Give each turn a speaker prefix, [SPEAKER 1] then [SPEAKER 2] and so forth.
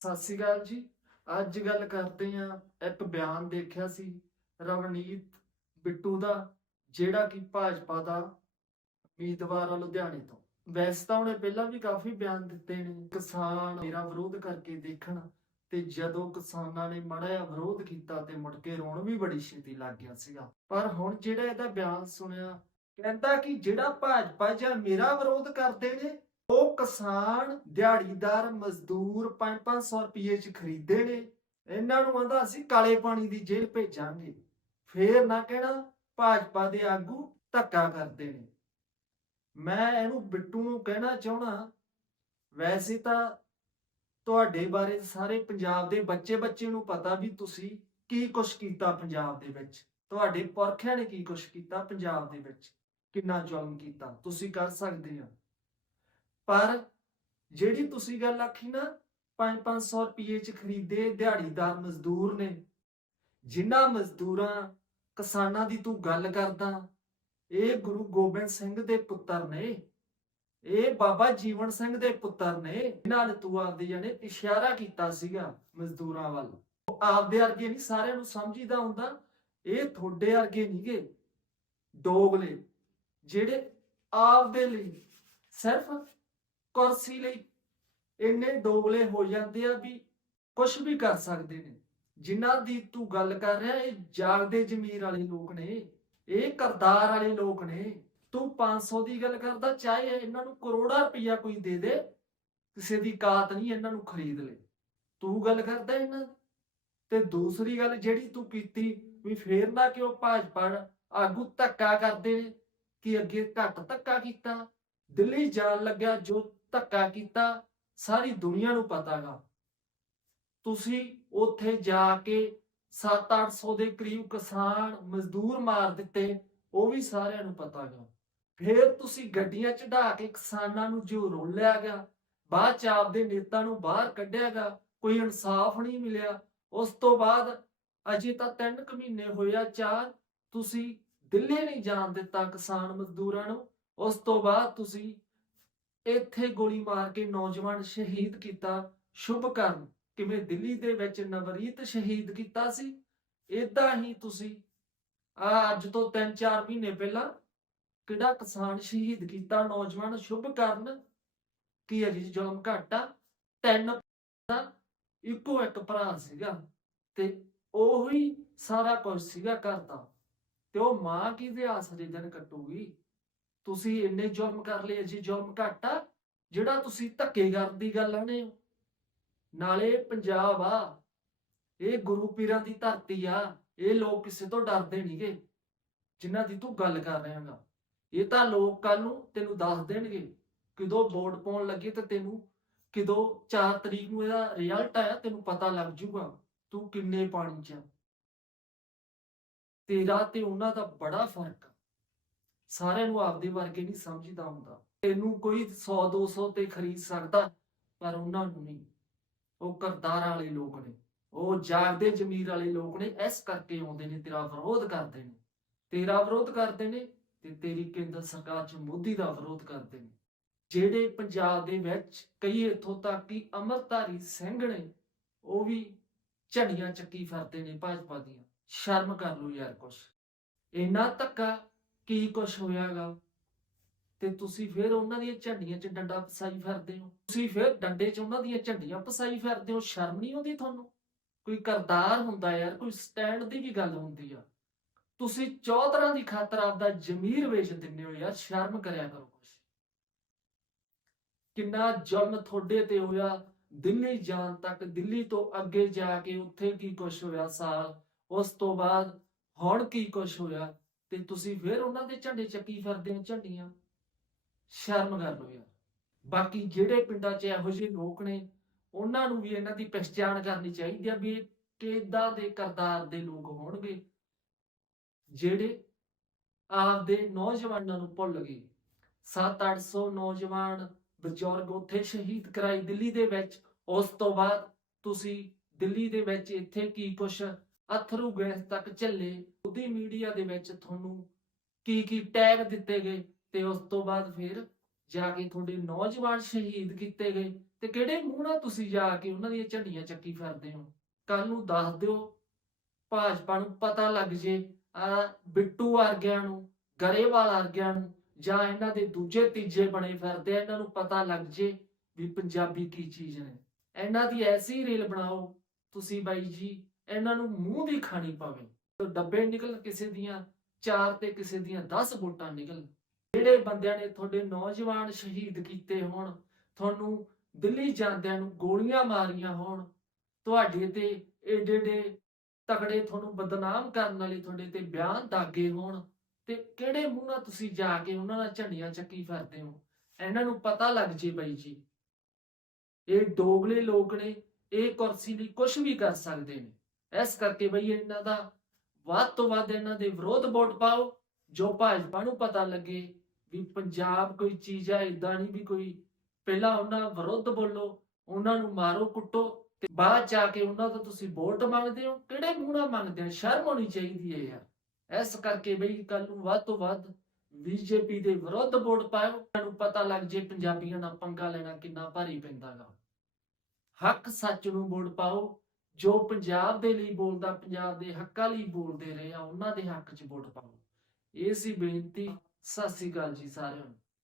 [SPEAKER 1] ਸਤਿ ਸ਼੍ਰੀ ਅਕਾਲ ਜੀ। ਅੱਜ ਗੱਲ ਕਰਦੇ ਹਾਂ ਇੱਕ ਬਿਆਨ ਦੇਖਿਆ ਸੀ ਰਵਨੀਤ ਬਿੱਟੂ ਦਾ, ਜਿਹੜਾ ਕਿ ਭਾਜਪਾ ਦਾ ਉਮੀਦਵਾਰ ਆ ਲੁਧਿਆਣੇ ਤੋਂ। ਵੈਸੇ ਤਾਂ ਉਹਨੇ ਪਹਿਲਾਂ ਵੀ ਕਾਫੀ ਬਿਆਨ ਦਿੱਤੇ ਨੇ, ਕਿਸਾਨ ਮੇਰਾ ਵਿਰੋਧ ਕਰਕੇ ਦੇਖਣ ਤੇ ਜਦੋਂ ਕਿਸਾਨਾਂ ਨੇ ਮੜਾ ਜਿਹਾ ਵਿਰੋਧ ਕੀਤਾ ਤੇ ਮੁੜ ਕੇ ਰੋਣ ਵੀ ਬੜੀ ਛੇਤੀ ਲੱਗ ਗਿਆ ਸੀਗਾ। ਪਰ ਹੁਣ ਜਿਹੜਾ ਇਹਦਾ ਬਿਆਨ ਸੁਣਿਆ, ਕਹਿੰਦਾ ਕਿ ਜਿਹੜਾ ਭਾਜਪਾ ਜਾਂ ਮੇਰਾ ਵਿਰੋਧ ਕਰਦੇ ਨੇ ਉਹ ਕਿਸਾਨ ਦਿਹਾੜੀਦਾਰ ਮਜ਼ਦੂਰ 5-500 ਰੁਪਏ ਚ ਖਰੀਦੇ ਨੇ। ਇਹਨਾਂ ਨੂੰ ਆਂਦਾ ਅਸੀਂ ਕਾਲੇ ਪਾਣੀ ਦੀ ਜੇਲ੍ਹ ਭੇਜਾਂਗੇ। ਫੇਰ ਨਾ ਕਹਿਣਾ, ਭਾਜਪਾ ਦੇ ਆਗੂ ਧੱਕਾ ਕਰਦੇ ਨੇ। ਮੈਂ ਇਹਨੂੰ ਬਿੱਟੂ ਨੂੰ ਕਹਿਣਾ ਚਾਹਣਾ ਵੈਸੇ ਤਾਂ ਤੁਹਾਡੇ ਬਾਰੇ ਸਾਰੇ ਪੰਜਾਬ ਦੇ ਬੱਚੇ ਬੱਚੇ ਨੂੰ ਪਤਾ ਵੀ ਤੁਸੀਂ ਕੀ ਕੁਛ ਕੀਤਾ ਪੰਜਾਬ ਦੇ ਵਿੱਚ। ਤੁਹਾਡੇ ਪੁਰਖਿਆਂ ਨੇ ਕੀ ਕੁਛ ਕੀਤਾ ਪੰਜਾਬ ਦੇ ਵਿੱਚ। ਕਿੰਨਾ ਜ਼ੁਲਮ ਕੀਤਾ। ਤੁਸੀਂ ਕਰ ਸਕਦੇ ਹੋ। ਪਰ ਜਿਹੜੀ ਤੁਸੀਂ ਗੱਲ ਆਖੀ ਨਾ 5-500 ਰੁਪਏ ਚ ਖਰੀਦੇ ਦਿਹਾੜੀਦਾਰ ਮਜ਼ਦੂਰ ਨੇ, ਜਿਨ੍ਹਾਂ ਮਜ਼ਦੂਰਾਂ, ਕਿਸਾਨਾਂ ਦੀ ਤੂੰ ਗੱਲ ਕਰਦਾ, ਇਹ ਗੁਰੂ ਗੋਬਿੰਦ ਸਿੰਘ ਦੇ ਪੁੱਤਰ ਨੇ, ਇਹ ਬਾਬਾ ਜੀਵਨ ਸਿੰਘ ਦੇ ਪੁੱਤਰ ਨੇ ਇਹਨਾਂ ਨੇ ਤੂੰ ਆਪਦੇ ਜਾਨੇ ਇਸ਼ਾਰਾ ਕੀਤਾ ਸੀਗਾ ਮਜ਼ਦੂਰਾਂ ਵੱਲ। ਆਪਦੇ ਵਰਗੇ ਨਹੀਂ, ਸਾਰਿਆਂ ਨੂੰ ਸਮਝੀਦਾ ਹੁੰਦਾ, ਇਹ ਤੁਹਾਡੇ ਵਰਗੇ ਨਹੀਂਗੇ, ਡੋਗਲੇ, ਜਿਹੜੇ ਆਪਦੇ ਲਈ ਸਿਰਫ ਕੁਰਸੀ ਲਈ। ਇੰਨੇ ਡੋਗਲੇ ਹੋ ਜਾਂਦੇ ਆ ਵੀ ਕੁਝ ਵੀ ਕਰ ਸਕਦੇ ਨੇ। ਜਿਨ੍ਹਾਂ ਦੀ ਤੂੰ ਗੱਲ ਕਰ ਰਿਹਾ, ਇਹ ਜਾਗਦੇ ਜ਼ਮੀਰ ਵਾਲੇ ਲੋਕ ਨੇ। ਇਹ ਕਰਦਾਰ ਵਾਲੇ ਲੋਕ ਨੇ। ਤੂੰ 500 ਦੀ ਗੱਲ ਕਰਦਾ, ਚਾਹੇ ਇਹਨਾਂ ਨੂੰ ਕਰੋੜਾ ਰੁਪਈਆ ਕੋਈ ਦੇ ਦੇ, ਕਿਸੇ ਦੀ ਕਾਤ ਨਹੀਂ ਇਹਨਾਂ ਨੂੰ ਖਰੀਦ ਲੈ। ਤੂੰ ਗੱਲ ਕਰਦਾ ਇਹਨਾਂ ਦੀ। ਤੇ ਦੂਸਰੀ ਗੱਲ ਜਿਹੜੀ ਤੂੰ ਕੀਤੀ ਵੀ ਫੇਰ ਨਾ ਕਿ ਉਹ ਭਾਜਪਾ ਆਗੂ ਧੱਕਾ ਕਰਦੇ ਨੇ, ਕਿ ਅੱਗੇ ਘੱਟ ਧੱਕਾ ਕੀਤਾ। ਦਿੱਲੀ ਜਾਣ ਲੱਗਿਆ ਜੋ ਧੱਕਾ ਕੀਤਾ, ਸਾਰੀ ਦੁਨੀਆ ਨੂੰ ਪਤਾਗਾ। ਤੁਸੀਂ ਉੱਥੇ ਜਾ ਕੇ 7-800 ਦੇ ਕਰੀਬ ਕਿਸਾਨ ਮਜ਼ਦੂਰ ਮਾਰ ਦਿੱਤੇ, ਉਹ ਵੀ ਸਾਰਿਆਂ ਨੂੰ ਪਤਾਗਾ। ਫਿਰ ਤੁਸੀਂ ਗੱਡੀਆਂ ਚੜਾ ਕੇ ਕਿਸਾਨਾਂ ਨੂੰ ਜੋ ਰੋਲਿਆ ਗਿਆ ਬਾਅਦ ਚ ਆਪਦੇ ਨੇਤਾ ਨੂੰ ਬਾਹਰ ਕੱਢਿਆ ਗਿਆ ਕੋਈ ਇਨਸਾਫ ਨਹੀਂ ਮਿਲਿਆ। ਉਸ ਤੋਂ ਬਾਅਦ ਅਜੇ ਤਾਂ 3 ਕੁ ਮਹੀਨੇ ਹੋਇਆ ਚਾਰ, ਤੁਸੀਂ ਦਿੱਲੀ ਨਹੀਂ ਜਾਣ ਦਿੱਤਾ ਕਿਸਾਨ ਮਜ਼ਦੂਰਾਂ ਨੂੰ। ਉਸ ਤੋਂ ਬਾਅਦ ਤੁਸੀਂ ਇੱਥੇ ਗੋਲੀ ਮਾਰ ਕੇ ਨੌਜਵਾਨ ਸ਼ਹੀਦ ਕੀਤਾ ਸ਼ੁਭ ਕਰਨ ਕਿਵੇਂ ਦਿੱਲੀ ਦੇ ਵਿੱਚ ਨਵਰੀਤ ਸ਼ਹੀਦ ਕੀਤਾ ਸੀ? ਇਦਾਂ ਹੀ ਤੁਸੀਂ ਆ ਅੱਜ ਤੋਂ 3-4 ਮਹੀਨੇ ਪਹਿਲਾਂ ਕਿਹੜਾ ਕਿਸਾਨ ਸ਼ਹੀਦ ਕੀਤਾ, ਨੌਜਵਾਨ ਸ਼ੁਭ ਕਰਨ? ਕੀ ਅਜੀ ਜ਼ੁਲਮ ਘਾਟਾ? ਤਿੰਨ ਇੱਕੋ ਇੱਕ ਭਰਾ ਸੀਗਾ ਤੇ ਉਹੀ ਸਾਰਾ ਕੁਝ ਸੀਗਾ ਕਰਦਾ ਤੇ ਉਹ ਮਾਂ ਕਿਹਦੇ ਆਸਰੇ ਦਿਨ ਕੱਟੂਗੀ ਤੁਸੀਂ ਇੰਨੇ ਜੁਰਮ ਕਰ ਲਏ ਜੀ ਜ਼ੁਲਮ ਘਾਟਾ ਜਿਹੜਾ ਤੁਸੀਂ ਧੱਕੇ ਕਰਨ ਦੀ ਗੱਲ ਆਣੇ ਹੋ। ਨਾਲੇ ਪੰਜਾਬ ਆ, ਇਹ ਗੁਰੂ ਪੀਰਾਂ ਦੀ ਧਰਤੀ ਆ, ਇਹ ਲੋਕ ਕਿਸੇ ਤੋਂ ਡਰਦੇ ਨਹੀਂਗੇ ਜਿਨ੍ਹਾਂ ਦੀ ਤੂੰ ਗੱਲ ਕਰ ਰਿਹਾ ਇਹ ਤਾਂ ਲੋਕ ਕੱਲ ਨੂੰ ਤੈਨੂੰ ਦੱਸ ਦੇਣਗੇ, ਕਿਦੋਂ ਵੋਟ ਪਾਉਣ ਲੱਗੇ ਤੇ ਤੈਨੂੰ ਕਿਦੋਂ 4 ਤਰੀਕ ਨੂੰ ਇਹਦਾ ਰਿਜ਼ਲਟ ਆਇਆ, ਤੈਨੂੰ ਪਤਾ ਲੱਗ ਜੂਗਾ, ਤੂੰ ਕਿੰਨੇ ਪਾਣੀ 'ਚ ਆ। ਤੇਰਾ ਤੇ ਉਹਨਾਂ ਦਾ ਬੜਾ ਫ਼ਰਕ ਸਾਰਿਆਂ ਨੂੰ ਆਪਦੇ ਵਰਗੇ ਨਹੀਂ ਸਮਝਦਾ ਹੁੰਦਾ। ਤੈਨੂੰ ਕੋਈ 100 200 ਤੇ ਖਰੀਦ ਸਕਦਾ, ਪਰ ਉਹਨਾਂ ਨੂੰ ਨਹੀਂ। ਉਹ ਕਰਦਾਰ ਵਾਲੇ ਲੋਕ ਨੇ। ਉਹ ਜਾਗਦੇ ਜ਼ਮੀਰ ਵਾਲੇ ਲੋਕ ਨੇ। ਇਸ ਕਰਕੇ ਆਉਂਦੇ ਨੇ, ਤੇਰਾ ਵਿਰੋਧ ਕਰਦੇ ਨੇ। ਤੇਰਾ ਵਿਰੋਧ ਕਰਦੇ ਨੇ ਤੇ ਤੇਰੀ ਕੇਂਦਰ ਸਰਕਾਰ ਚ ਮੋਦੀ ਦਾ ਵਿਰੋਧ ਕਰਦੇ ਨੇ। ਜਿਹੜੇ ਪੰਜਾਬ ਦੇ ਵਿੱਚ ਕਈ ਇੱਥੋਂ ਤੱਕ ਕਿ ਅਮਰਤਾਰੀ ਸਿੰਘ ਨੇ, ਉਹ ਵੀ ਝੰਡੀਆਂ ਚੱਕੀ ਫਿਰਦੇ ਨੇ ਭਾਜਪਾ ਦੀਆਂ। ਸ਼ਰਮ ਕਰ ਲੋ ਯਾਰ ਕੁਛ। ਇੰਨਾ ਧੱਕਾ ਕੀ ਕੁਛ ਹੋਇਆਗਾ? ਤੇ ਤੁਸੀਂ ਫਿਰ ਉਹਨਾਂ ਦੀਆਂ ਝੰਡੀਆਂ 'ਚ ਡੰਡਾ ਪਸਾਈ ਫਿਰਦੇ ਹੋ। ਤੁਸੀਂ ਫਿਰ ਡੰਡੇ 'ਚ ਉਹਨਾਂ ਦੀਆਂ ਝੰਡੀਆਂ ਪਸਾਈ ਫਿਰਦੇ ਹੋ, ਸ਼ਰਮ ਨਹੀਂ ਆਉਂਦੀ ਤੁਹਾਨੂੰ? ਕੋਈ ਕਰਦਾਰ ਹੁੰਦਾ ਯਾਰ, ਕੋਈ ਸਟੈਂਡ ਦੀ ਵੀ ਗੱਲ ਹੁੰਦੀ ਆ। ਤੁਸੀਂ ਚੌਧਰਾਂ ਦੀ ਖਾਤਰ ਆਪਦਾ ਜ਼ਮੀਰ ਵੇਚ ਦਿੰਦੇ ਹੋ ਯਾਰ, ਸ਼ਰਮ ਕਰਿਆ ਕਰੋ ਕੁਛ। ਕਿੰਨਾ ਜ਼ੁਲਮ ਤੁਹਾਡੇ ਤੇ ਹੋਇਆ, ਦਿੱਲੀ ਜਾਣ ਤੱਕ, ਦਿੱਲੀ ਤੋਂ ਅੱਗੇ ਜਾ ਕੇ ਉੱਥੇ ਕੀ ਕੁਛ ਹੋਇਆ ਸਾਲ? ਉਸ ਤੋਂ ਬਾਅਦ ਹੁਣ ਕੀ ਕੁਛ ਹੋਇਆ? ਤੇ ਤੁਸੀਂ ਫਿਰ ਉਹਨਾਂ ਦੇ ਝੰਡੇ ਚੱਕੀ ਫਿਰਦੇ ਹੋ ਝੰਡੀਆਂ। ਸ਼ਰਮ ਕਰ ਲਓ ਯਾਰ। ਬਾਕੀ ਜਿਹੜੇ ਪਿੰਡਾਂ 'ਚ ਇਹੋ ਜਿਹੇ ਲੋਕ ਨੇ, ਉਹਨਾਂ ਨੂੰ ਵੀ ਇਹਨਾਂ ਦੀ ਪਛਾਣ ਕਰਨੀ ਚਾਹੀਦੀ ਆ ਵੀ ਇਹ ਕਿੱਦਾਂ ਦੇ ਕਰਦਾਰ ਦੇ ਲੋਕ ਹੋਣਗੇ, ਜਿਹੜੇ ਆਪਦੇ ਨੌਜਵਾਨਾਂ ਨੂੰ ਭੁੱਲ ਗਏ। 7-800 ਨੌਜਵਾਨ ਬਜ਼ੁਰਗ ਉੱਥੇ ਸ਼ਹੀਦ ਕਰਾਈ ਦਿੱਲੀ ਦੇ ਵਿੱਚ। ਉਸ ਤੋਂ ਬਾਅਦ ਤੁਸੀਂ ਦਿੱਲੀ ਦੇ ਵਿੱਚ ਇੱਥੇ ਕੀ ਕੁਛ ਅਥਰੂ ਗੈਸ ਤੱਕ ਝੱਲੇ। ਉਹਦੀ ਮੀਡੀਆ ਦੇ ਵਿੱਚ ਤੁਹਾਨੂੰ ਕੀ ਕੀ ਟੈਗ ਦਿੱਤੇ ਗਏ ਤੇ ਉਸ ਤੋਂ ਬਾਅਦ ਫਿਰ ਜਾ ਕੇ ਤੁਹਾਡੇ ਨੌਜਵਾਨ ਸ਼ਹੀਦ ਕੀਤੇ ਗਏ ਤੇ ਕਿਹੜੇ ਮੂੰਹ ਨਾਲ ਤੁਸੀਂ ਜਾ ਕੇ ਉਹਨਾਂ ਦੀਆਂ ਝੰਡੀਆਂ ਚੱਕੀ ਫਿਰਦੇ ਹੋ? ਕੱਲ ਨੂੰ ਦੱਸ ਦਿਓ, ਭਾਜਪਾ ਨੂੰ ਪਤਾ ਲੱਗ ਜੇ, ਆ ਬਿੱਟੂ ਵਰਗਿਆਂ ਨੂੰ, ਗਰੇਵਾਲ ਵਰਗਿਆਂ ਨੂੰ, ਜਾਂ ਇਹਨਾਂ ਦੇ ਦੂਜੇ ਤੀਜੇ ਬਣੇ ਫਿਰਦੇ ਆ, ਇਹਨਾਂ ਨੂੰ ਪਤਾ ਲੱਗ ਜੇ ਵੀ ਪੰਜਾਬੀ ਕੀ ਚੀਜ਼ ਨੇ। ਇਹਨਾਂ ਦੀ ਐਸੀ ਰੀਲ ਬਣਾਓ, ਤੁਸੀਂ ਬਾਈ ਜੀ, ਇਹਨਾਂ ਨੂੰ ਮੂੰਹ ਦੀ ਖਾਣੀ ਪਵੇ। ਡੱਬੇ ਨਿਕਲ ਕਿਸੇ ਦੀਆਂ, ਚਾਰ ਤੇ ਕਿਸੇ ਦੀਆਂ 10 ਵੋਟਾਂ ਨਿਕਲ ਜਿਹੜੇ ਬੰਦਿਆਂ ਨੇ ਤੁਹਾਡੇ ਨੌਜਵਾਨ ਸ਼ਹੀਦ ਕੀਤੇ ਹੋਣ, ਤੁਹਾਨੂੰ ਦਿੱਲੀ ਜਾਂਦਿਆਂ ਨੂੰ ਗੋਲੀਆਂ ਮਾਰੀਆਂ ਹੋਣ, ਤੁਹਾਡੇ ਤੇ ਏਡੇ ਏਡੇ ਤਕੜੇ ਤੁਹਾਨੂੰ ਬਦਨਾਮ ਕਰਨ ਵਾਲੇ ਤੁਹਾਡੇ ਤੇ ਬਿਆਨ ਦਾਗੇ ਹੋਣ, ਤੇ ਕਿਹੜੇ ਮੂੰਹ ਨਾਲ ਤੁਸੀਂ ਜਾ ਕੇ ਉਹਨਾਂ ਨਾਲ ਝੰਡੀਆਂ ਚੱਕੀ ਫਿਰਦੇ ਹੋ? ਇਹਨਾਂ ਨੂੰ ਪਤਾ ਲੱਗ ਜੇ ਬਾਈ ਜੀ। ਇਹ ਡੋਗਲੇ ਲੋਕ ਨੇ, ਇਹ ਕੁਰਸੀ ਲਈ ਕੁਝ ਵੀ ਕਰ ਸਕਦੇ ਨੇ। ਇਸ ਕਰਕੇ ਬਈ ਇਹਨਾਂ ਦਾ ਵੱਧ ਤੋਂ ਵੱਧ ਇਹਨਾਂ ਦੇ ਵਿਰੋਧ ਵੋਟ ਪਾਓ, ਜੋ ਭਾਜਪਾ ਨੂੰ ਪਤਾ ਲੱਗੇ ਵੀ ਪੰਜਾਬ ਕੋਈ ਚੀਜ਼ ਹੈ ਇਦਾਂ ਨਹੀਂ ਵੀ ਕੋਈ, ਪਹਿਲਾਂ ਉਹਨਾਂ ਵਿਰੁੱਧ ਬੋਲੋ, ਉਹਨਾਂ ਨੂੰ ਮਾਰੋ ਕੁੱਟੋ ਤੇ ਬਾਅਦ ਚ ਕੇ ਉਹਨਾਂ ਤੋਂ ਤੁਸੀਂ ਵੋਟ ਮੰਗਦੇ ਹੋ, ਕਿਹੜੇ ਮੂੰਹ ਮੰਗਦੇ ਹੋ? ਸ਼ਰਮ ਹੋਣੀ ਚਾਹੀਦੀ ਹੈ ਯਾਰ। ਇਸ ਕਰਕੇ ਬਈ ਕੱਲ ਨੂੰ ਵੱਧ ਤੋਂ ਵੱਧ ਬੀਜੇਪੀ ਦੇ ਵਿਰੁੱਧ ਵੋਟ ਪਾਓ ਤੁਹਾਨੂੰ ਪਤਾ ਲੱਗ ਜੇ ਪੰਜਾਬੀਆਂ ਨਾਲ ਪੰਗਾ ਲੈਣਾ ਕਿੰਨਾ ਭਾਰੀ ਪੈਂਦਾਗਾ। ਹੱਕ ਸੱਚ ਨੂੰ ਵੋਟ ਪਾਓ ਜੋ ਪੰਜਾਬ ਦੇ ਲਈ ਬੋਲਦਾ, ਪੰਜਾਬ ਦੇ ਹੱਕਾਂ ਲਈ ਬੋਲਦੇ ਰਹੇ ਆ, ਉਹਨਾਂ ਦੇ ਹੱਕ 'ਚ ਵੋਟ ਪਾਓ। ਇਹ ਸੀ ਬੇਨਤੀ। ਸਤਿ ਸ੍ਰੀ ਅਕਾਲ ਜੀ ਸਾਰਿਆਂ ਨੂੰ।